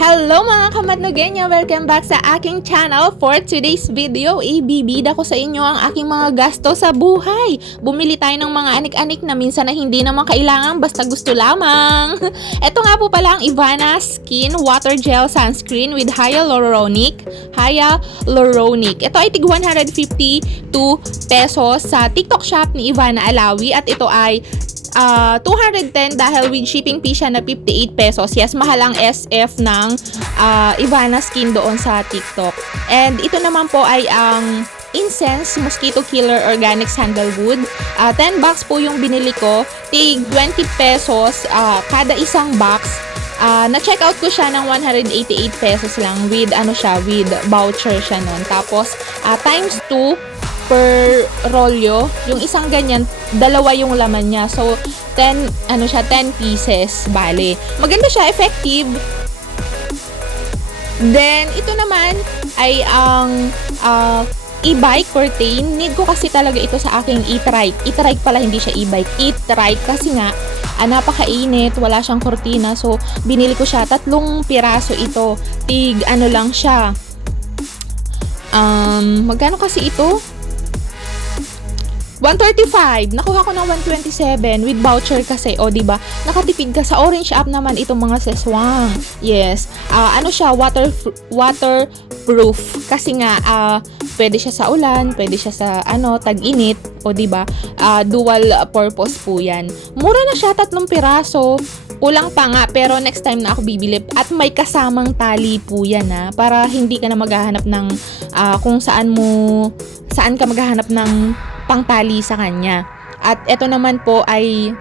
Hello mga kamatnugenya! Welcome back sa aking channel. For today's video, ibibida ko sa inyo ang aking mga gasto sa buhay. Bumili tayo ng mga anik-anik na minsan na hindi naman kailangan, basta gusto lamang. Ito nga po pala ang Ivana Skin Water Gel Sunscreen with Hyaluronic. Ito ay tig 152 pesos sa TikTok shop ni Ivana Alawi at ito ay 210 dahil with shipping fee siya na 58 pesos. Yes, mahal ang SF ng Ivana Skin doon sa TikTok. And ito naman po ay ang Incense Mosquito Killer Organic Sandalwood. 10 box po yung binili ko. Tig 20 pesos kada isang box. Na-check out ko siya ng 188 pesos lang with with voucher siya nun. Tapos times 2 per rolyo, yung isang ganyan, dalawa yung laman niya. So, 10 pieces, bale. Maganda siya, effective. Then, ito naman ay ang e-bike curtain. Need ko kasi talaga ito sa aking e-trike. E-trike pala, hindi siya e-bike. E-trike kasi nga, napakainit, wala siyang kortina. So, binili ko siya. 3 piraso ito. Tig, lang siya. Magkano kasi ito? 135. Nakuha ko ng 127 with voucher kasi. O, diba? Nakatipid ka. Sa Orange app naman itong mga seswang. Yes. Siya? Waterproof. Kasi nga, pwede siya sa ulan, pwede siya sa, tag-init. O, diba? Dual purpose po yan. Mura na siya, 3 piraso. Kulang pa nga, pero next time na ako bibili. At may kasamang tali po yan, para hindi ka na maghahanap ng kung saan ka maghahanap ng pangtali sa kanya. At ito naman po ay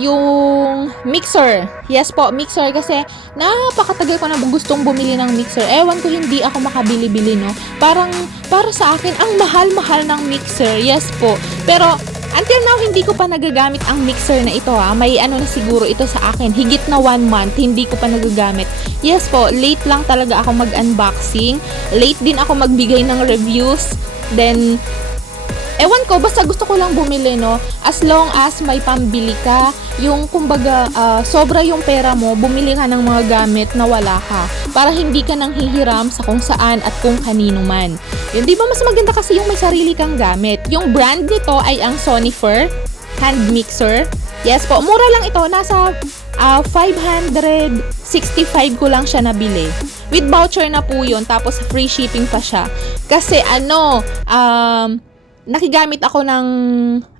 yung mixer. Yes po, mixer kasi napakatagal ko na gustong bumili ng mixer. Ewan ko, hindi ako makabili-bili, no? Parang para sa akin ang mahal-mahal ng mixer. Yes po. Pero until now, hindi ko pa nagagamit ang mixer na ito, May na siguro ito sa akin. Higit na 1 month, hindi ko pa nagagamit. Yes po, late lang talaga ako mag-unboxing. Late din ako magbigay ng reviews. Then, ewan ko, basta gusto ko lang bumili, no? As long as may pambili ka, yung kumbaga, sobra yung pera mo, bumili ka ng mga gamit na wala ka. Para hindi ka nang hihiram sa kung saan at kung kanino man. Yun, di ba mas maganda kasi yung may sarili kang gamit? Yung brand nito ay ang Sonifer hand mixer. Yes po, mura lang ito. Nasa 565 ko lang siya nabili. With voucher na po yun. Tapos free shipping pa siya. Kasi nakigamit ako ng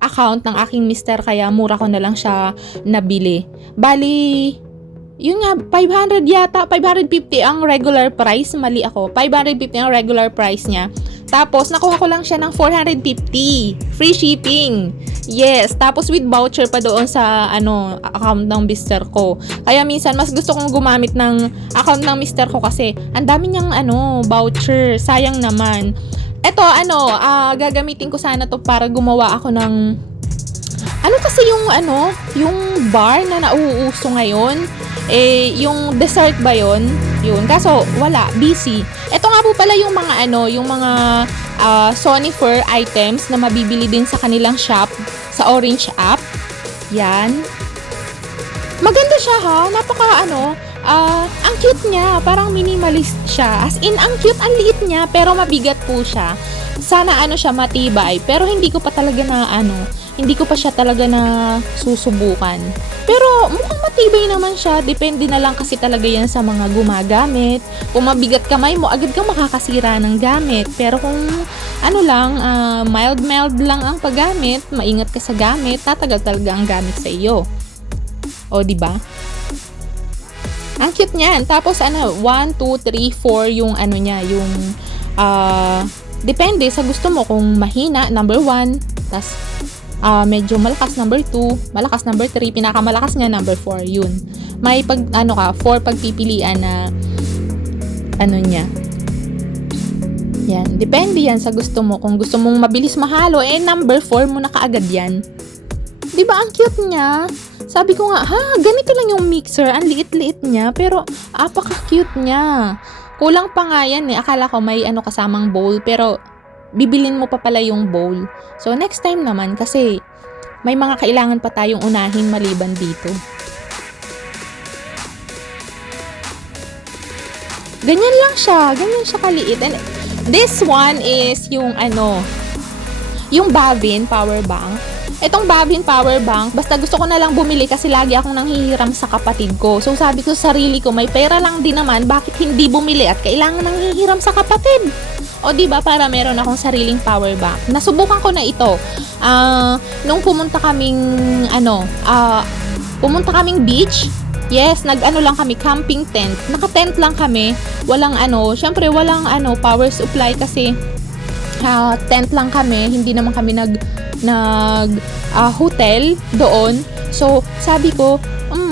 account ng aking mister, kaya mura ko na lang siya nabili. Bali, yun nga, 500 yata, 550 ang regular price. Mali ako. 550 ang regular price niya. Tapos, nakuha ko lang siya ng 450. Free shipping. Yes. Tapos, with voucher pa doon sa, account ng mister ko. Kaya, minsan, mas gusto kong gumamit ng account ng mister ko kasi, ang dami niyang, voucher. Sayang naman. Eto, gagamitin ko sana to para gumawa ako ng, kasi yung bar na nauuso ngayon. Yung dessert ba yun? Yun. Kaso, wala. Busy. Ito nga po pala yung mga Sonifer items na mabibili din sa kanilang shop sa Orange app. Yan. Maganda siya, Napaka ang cute niya. Parang minimalist siya. As in, ang cute, ang liit niya, pero mabigat po siya. Sana siya matibay. Pero hindi ko pa talaga hindi ko pa siya talaga na susubukan. Pero mukhang matibay naman siya. Depende na lang kasi talaga yan sa mga gumagamit. Kung mabigat kamay mo, agad kang makakasira ng gamit. Pero kung mild lang ang paggamit, maingat ka sa gamit, tatagal talaga ang gamit sa iyo. O, diba? Ang cute niyan. Tapos 1, 2, 3, 4 yung niya, yung depende sa gusto mo. Kung mahina, number 1. Tas medyo malakas, number 2. Malakas, number 3. Pinakamalakas nga, number 4. Yun. May 4 pagpipilian na niya. Yan. Depende yan sa gusto mo. Kung gusto mong mabilis mahalo, number 4 mo na kaagad yan. Diba ang cute niya? Sabi ko nga, ganito lang yung mixer. Ang liit-liit niya. Pero, apaka-cute niya. Kulang pa nga yan, Akala ko may kasamang bowl. Pero, bibilin mo pa pala yung bowl. So, next time naman, kasi may mga kailangan pa tayong unahin maliban dito. Ganyan lang siya. Ganyan siya kaliit. And this one is yung yung Bavin power bank. Itong Bavin power bank, basta gusto ko na lang bumili kasi lagi akong nanghihiram sa kapatid ko. So sabi ko sa sarili ko, may pera lang din naman, bakit hindi bumili at kailangan nanghihiram sa kapatid? O di ba para meron akong sariling power bank. Nasubukan ko na ito. Nung pumunta kaming beach. Yes, nag-ano lang kami, camping tent. Naka-tent lang kami. Walang syempre walang power supply kasi tent lang kami. Hindi naman kami hotel doon. So, sabi ko,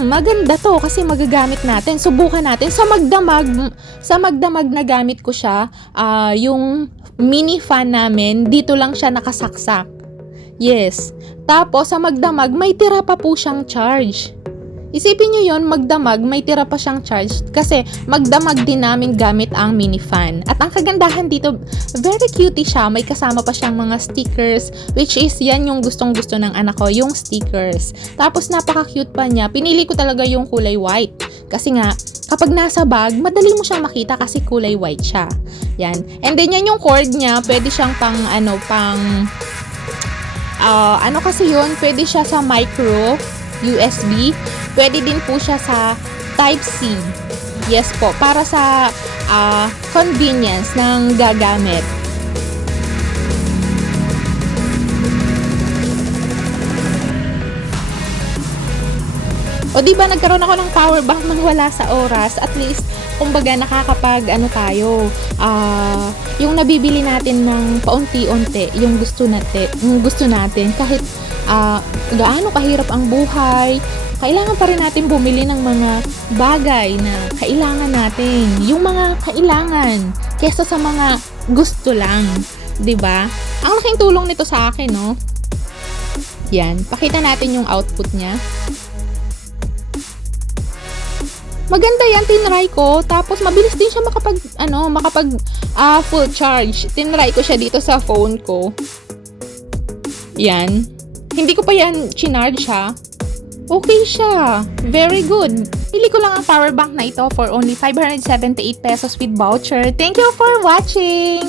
maganda to kasi magagamit natin. Subukan natin. Sa magdamag na gamit ko siya, yung mini fan namin, dito lang siya nakasaksak. Yes. Tapos, sa magdamag, may tira pa po siyang charge. Isipin nyo yon, magdamag, may tira pa siyang charge kasi magdamag din namin gamit ang mini fan. At ang kagandahan dito, very cutie siya. May kasama pa siyang mga stickers, which is yan yung gustong-gusto ng anak ko, yung stickers. Tapos napaka-cute pa niya. Pinili ko talaga yung kulay white. Kasi nga, kapag nasa bag, madali mo siyang makita kasi kulay white siya. Yan. And then yan yung cord niya, pwede siyang kasi yun, pwede siya sa micro USB. Pwede din po siya sa Type-C. Yes po, para sa convenience ng gagamit. O di ba nagkaroon ako ng power bank nang wala sa oras, at least kumbaga nakakapag tayo, yung nabibili natin ng paunti-unti, yung gusto natin kahit gaano kahirap ang buhay, kailangan pa rin natin bumili ng mga bagay na kailangan natin. Yung mga kailangan kesa sa mga gusto lang. 'Di ba? Ang laking tulong nito sa akin, no? Yan. Pakita natin yung output niya. Maganda yan, tinry ko. Tapos mabilis din siya makapag full charge. Tinry ko siya dito sa phone ko. Yan. Hindi ko pa yan chinarge ha. Okay siya. Very good. Pili ko lang ang power bank na ito for only 578 pesos with voucher. Thank you for watching!